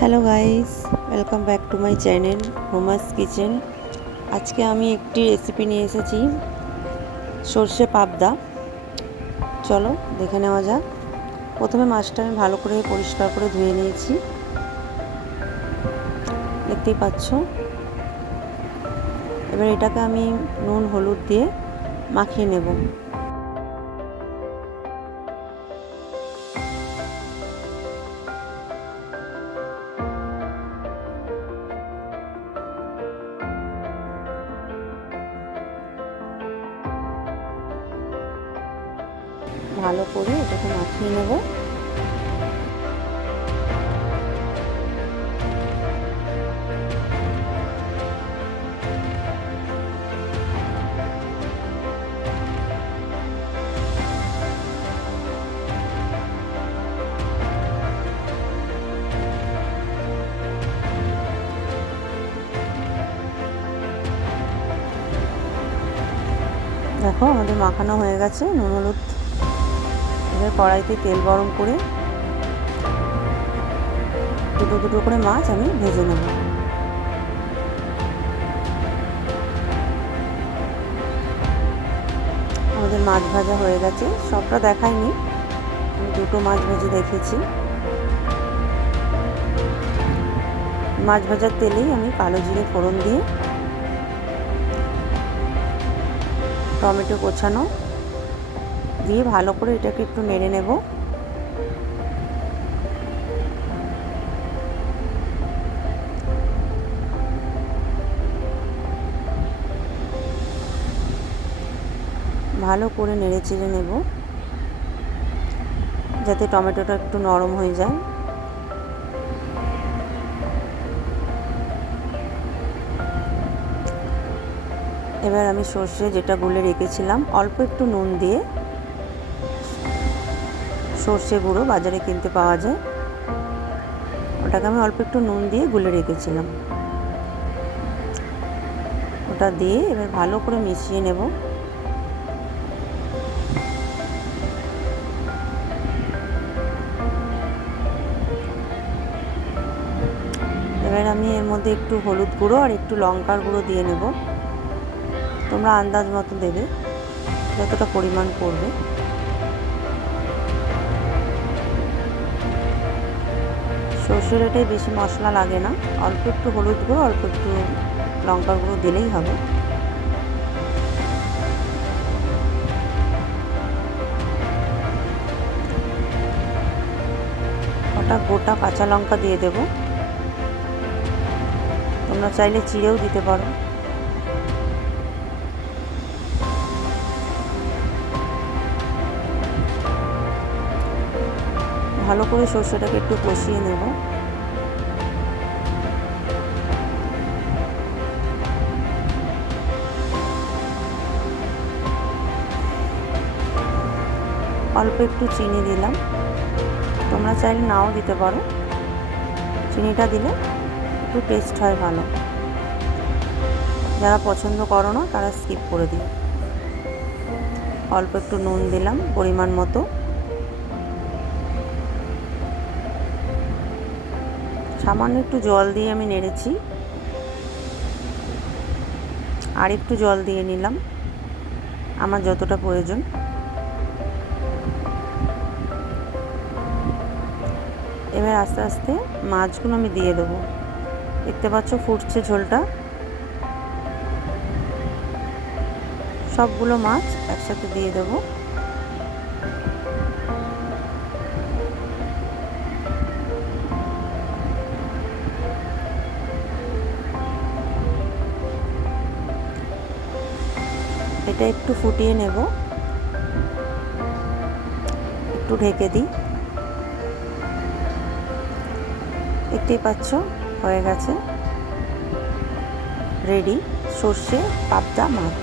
Hello guys, welcome back to my channel Homa's kitchen. আজকে আমি একটি রেসিপি নিয়ে এসেছি, সর্ষে পাবদা। চলো দেখে নেওয়া যাক। প্রথমে মাছটা আমি ভালো করে পরিষ্কার করে ধুয়ে নিয়েছি, দেখতেই পাচ্ছ। এবার এটাকে আমি নুন হলুদ দিয়ে মাখিয়ে নেব। ভালো করে এটাকে মাখিয়ে নেব। দেখো আমাদের মাখানো হয়ে গেছে নুন হলুদ। এবার কড়াইতে তেল গরম করে দুটো দুটো করে মাছ আমি ভেজে নেব। আমাদের মাছ ভাজা হয়ে গেছে, সবটা দেখাইনি, আমি দুটো মাছ ভেজে দেখেছি। মাছ ভাজার তেলেই আমি কালো জিরে ফোড়ন দিয়ে টমেটো কোচানো দিয়ে ভালো করে এটাকে একটু নেড়ে নেব। ভালো করে নেড়ে চেড়ে নেব যাতে টমেটোটা একটু নরম হয়ে যায়। এবার আমি সর্ষে যেটা গুলে রেখেছিলাম অল্প একটু নুন দিয়ে, সর্ষে গুঁড়ো বাজারে কিনতে পাওয়া যায়, ওটাকে আমি অল্প একটু নুন দিয়ে গুলে রেখেছিলাম, ওটা দিয়ে এবার ভালো করে মিশিয়ে নেব। এবার আমি এর মধ্যে একটু হলুদ গুঁড়ো আর একটু লঙ্কার গুঁড়ো দিয়ে নেব। তোমরা আন্দাজ মতো দেবে, যতটা পরিমাণ পড়বে। সর্ষের এটাই বেশি মশলা লাগে না, অল্প একটু হলুদ গুঁড়ো অল্প একটু লঙ্কার গুঁড়ো দিলেই হবে। ওটা গোটা কাঁচা লঙ্কা দিয়ে দেব, তোমরা চাইলে চিড়েও দিতে পারো। ভালো করে সর্ষেটাকে একটু কষিয়ে নেব। অল্প একটু চিনি দিলাম, তোমরা চাইলে নাও দিতে পারো, চিনিটা দিলে একটু টেস্ট হয় ভালো। যারা পছন্দ করো না তারা স্কিপ করে দিও। অল্প একটু নুন দিলাম পরিমাণ মতো, সামান্য একটু জল দিয়ে আমি নেড়েছি, আর একটু জল দিয়ে নিলাম আমার যতটা প্রয়োজন। এবার আস্তে আস্তে মাছগুলো আমি দিয়ে দেবো। দেখতে পাচ্ছ ফুটছে ঝোলটা, সবগুলো মাছ একসাথে দিয়ে দেবো। এটা একটু ফুটিয়ে নেব, একটু ঢেকে দিই। দেখতেই পাচ্ছ হয়ে গেছে, রেডি সর্ষে পাবদা মাছ।